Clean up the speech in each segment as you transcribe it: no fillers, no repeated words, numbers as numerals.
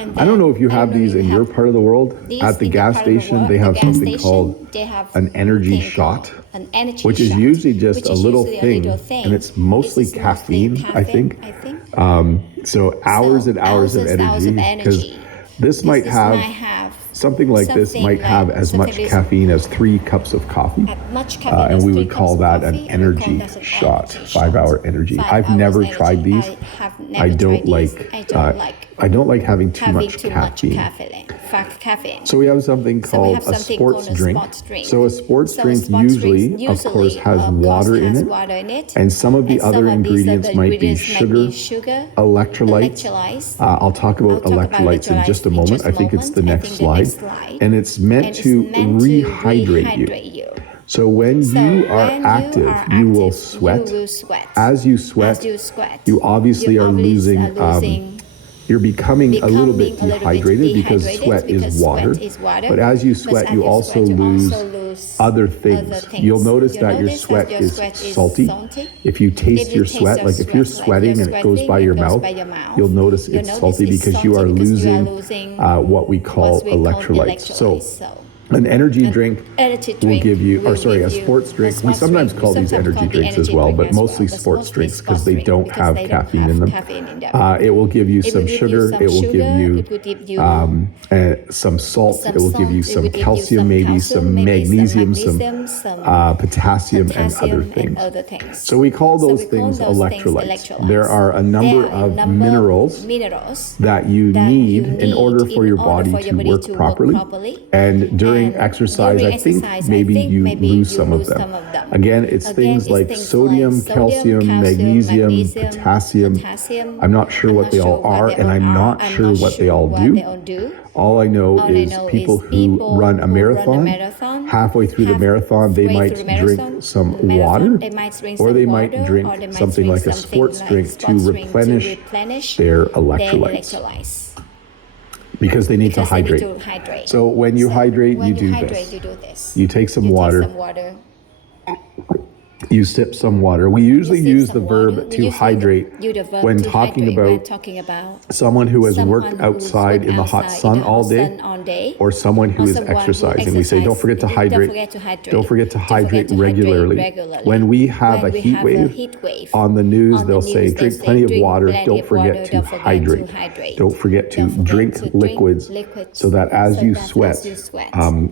I don't know if you have these in your part of the world. At the gas station, they have something called an energy shot, which is usually just a little thing, and it's mostly caffeine, I think. So hours and hours of energy, because this might have something like this might have as much caffeine as 3 cups of coffee, and we would call that an energy shot, 5-hour energy. I've never tried these. I don't like having too much caffeine. So we have something called a sports drink. So a sports drink usually, of course, has water in it, and some of the other ingredients might be sugar, electrolytes. I'll talk about electrolytes in just a moment. I think it's the next slide. And it's meant to rehydrate you. So when you are active, you will sweat. As you sweat, you obviously are losing, you're becoming a little bit dehydrated because sweat is water. But as you sweat, you also lose other things. You'll notice that your sweat is salty. If you taste your sweat, like if you're sweating and it goes by your mouth, you'll notice it's salty because you are losing what we call electrolytes. So an energy drink will give you, or sorry, a sports drink. We sometimes call these energy drinks as well, but mostly sports drinks because they don't have caffeine in them. It will give you some sugar. It will give you some salt. It will give you some calcium, maybe some magnesium, some potassium, and other things. So we call those things electrolytes. There are a number of minerals that you need in order for your body to work properly. And during exercise, I think maybe you lose some of them. Again, it's things like sodium, calcium, magnesium, potassium. I'm not sure what they all are, and I'm not sure what they all do. All I know is people who run a marathon, halfway through the marathon, they might drink some water, or they might drink something like a sports drink to replenish their electrolytes. Because they need to hydrate. So when you hydrate, you do this. You take some water. You sip some water. We usually use the verb to hydrate when talking about someone who has worked outside in the hot sun all day, or someone who is exercising. We say, don't forget to hydrate. Don't forget to hydrate regularly. When we have a heat wave on the news, they'll say, drink plenty of water. Don't forget to hydrate. Don't forget to drink liquids so that as you sweat,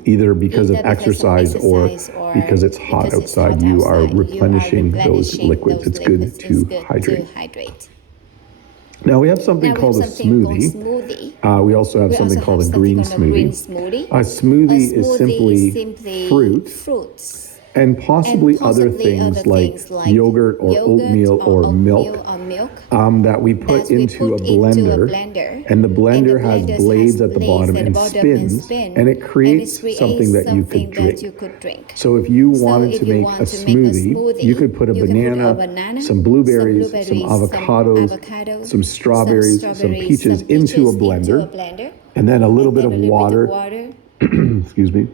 either because of exercise or because it's hot outside, you are replenishing those liquids. It's good to hydrate. Now we have something called a smoothie. We also have something called a green smoothie. A smoothie is simply fruit and possibly other things like yogurt or oatmeal or milk that we put into a blender, and the blender has blades at the bottom and spins, and it creates something that you could drink. So if you wanted to make a smoothie, you could put a banana, some blueberries, some avocados, some strawberries, some peaches into a blender, and then a little bit of water, excuse me,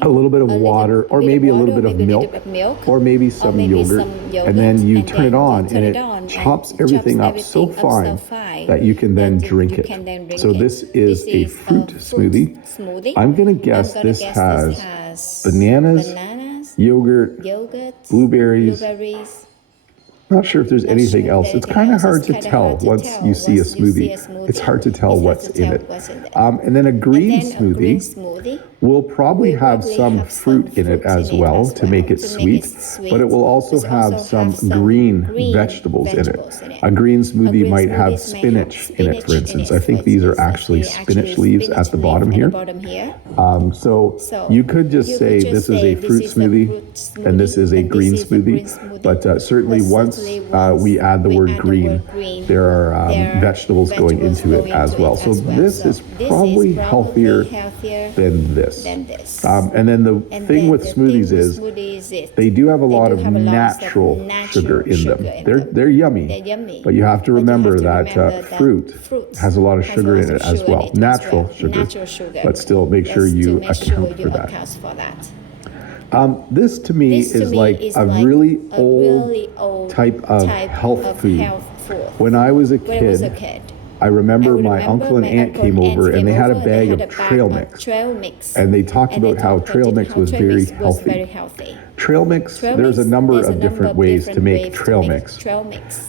a little bit of water, or maybe a little bit of milk, or maybe some yogurt, and then you turn it on, and it chops everything up so fine that you can then drink it. So this is a fruit smoothie. I'm going to guess this has bananas, yogurt, blueberries. Not sure if there's anything else. It's kind of hard to tell once you see a smoothie. It's hard to tell what's in it. And then a green smoothie will probably have some fruit in it as well to make it sweet, but it will also have some green vegetables in it. A green smoothie might have spinach in it, for instance. I think these are actually spinach leaves at the bottom here. So you could just say this is a fruit smoothie and this is a green smoothie, but certainly once we add the word green, there are vegetables going into it as well. So this is probably healthier than this. And then the thing with smoothies is they do have a lot of natural sugar in them. They're yummy, but you have to remember that fruit has a lot of sugar in it as well. Natural sugar, but still make sure you account for that. This to me is like a really old type of health food. When I was a kid, I remember my uncle and aunt came over and they had a bag of trail mix. And they talked about how trail mix was very healthy. Trail mix, there's a number of different ways to make trail mix.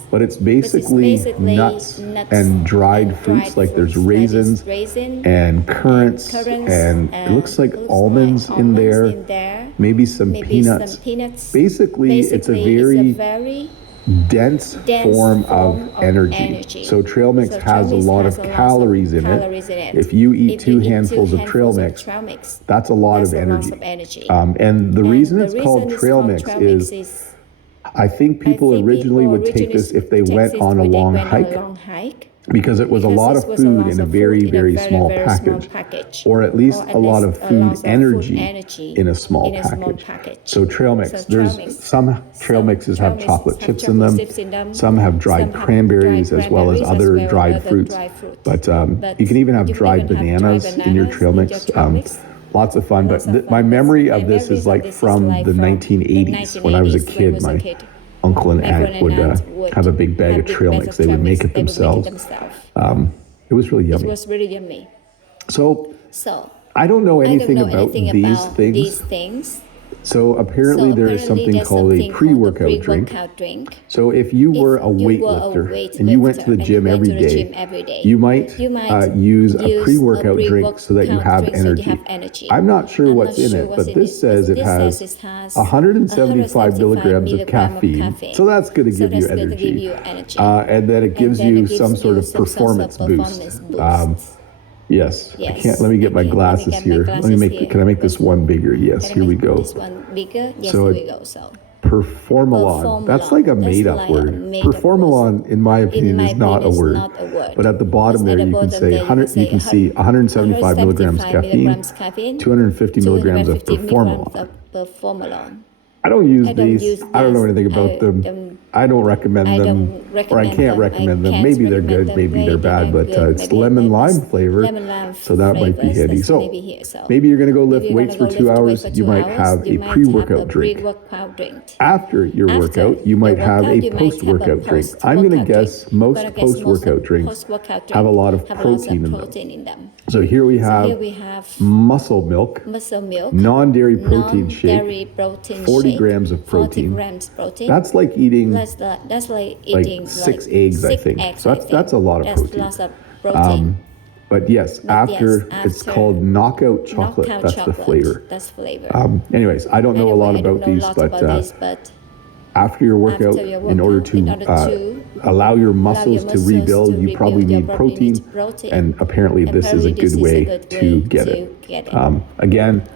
But it's basically nuts and dried fruits, like there's raisins and currants, and it looks like almonds in there, maybe some peanuts. Basically, it's a very dense form of energy. So trail mix has a lot of calories in it. If you eat 2 handfuls of trail mix, that's a lot of energy. And the reason it's called trail mix is, I think people originally would take this if they went on a long hike, because it was a lot of food in a very, very small package, or at least a lot of food energy in a small package. So trail mix, there's some trail mixes have chocolate chips in them, some have dried cranberries as well as other dried fruits, but you can even have dried bananas in your trail mix. Lots of fun, but my memory of this is like from the 1980s. When I was a kid, my uncle and aunt would have a big bag of trail mix. They would make it themselves. It was really yummy. So I don't know anything about these things. So apparently there is something called a pre-workout drink. So if you were a weightlifter and you went to the gym every day, you might use a pre-workout drink so that you have energy. I'm not sure what's in it, but this says it has 175 milligrams of caffeine. So that's going to give you energy. And then it gives you some sort of performance boost. Yes. I can't. Let me get my glasses here. Can I make this one bigger? Yes. Here we go. So Performalon. That's like a made-up word. Performalon, in my opinion, is not a word. But at the bottom there, you can say 100. You can see 175 milligrams caffeine, 250 milligrams of Performalon. I don't use these. I don't know anything about them. I don't recommend them, or I can't recommend them. Maybe they're good, maybe they're bad, but it's lemon lime flavored, so that might be handy. So maybe you're going to go lift weights for 2 hours. You might have a pre-workout drink. After your workout, you might have a post-workout drink. I'm going to guess most post-workout drinks have a lot of protein in them. So here we have muscle milk, non-dairy protein shake, 40 grams of protein. That's like eating like 6 eggs, I think. So that's a lot of protein. But yes, after it's called Knockout Chocolate. That's the flavor. Anyways, I don't know a lot about these, but after your workout, in order to allow your muscles to rebuild, you probably need protein, and apparently this is a good way to get it. Again,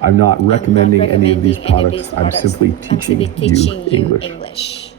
I'm not recommending any of these products. I'm simply teaching you English.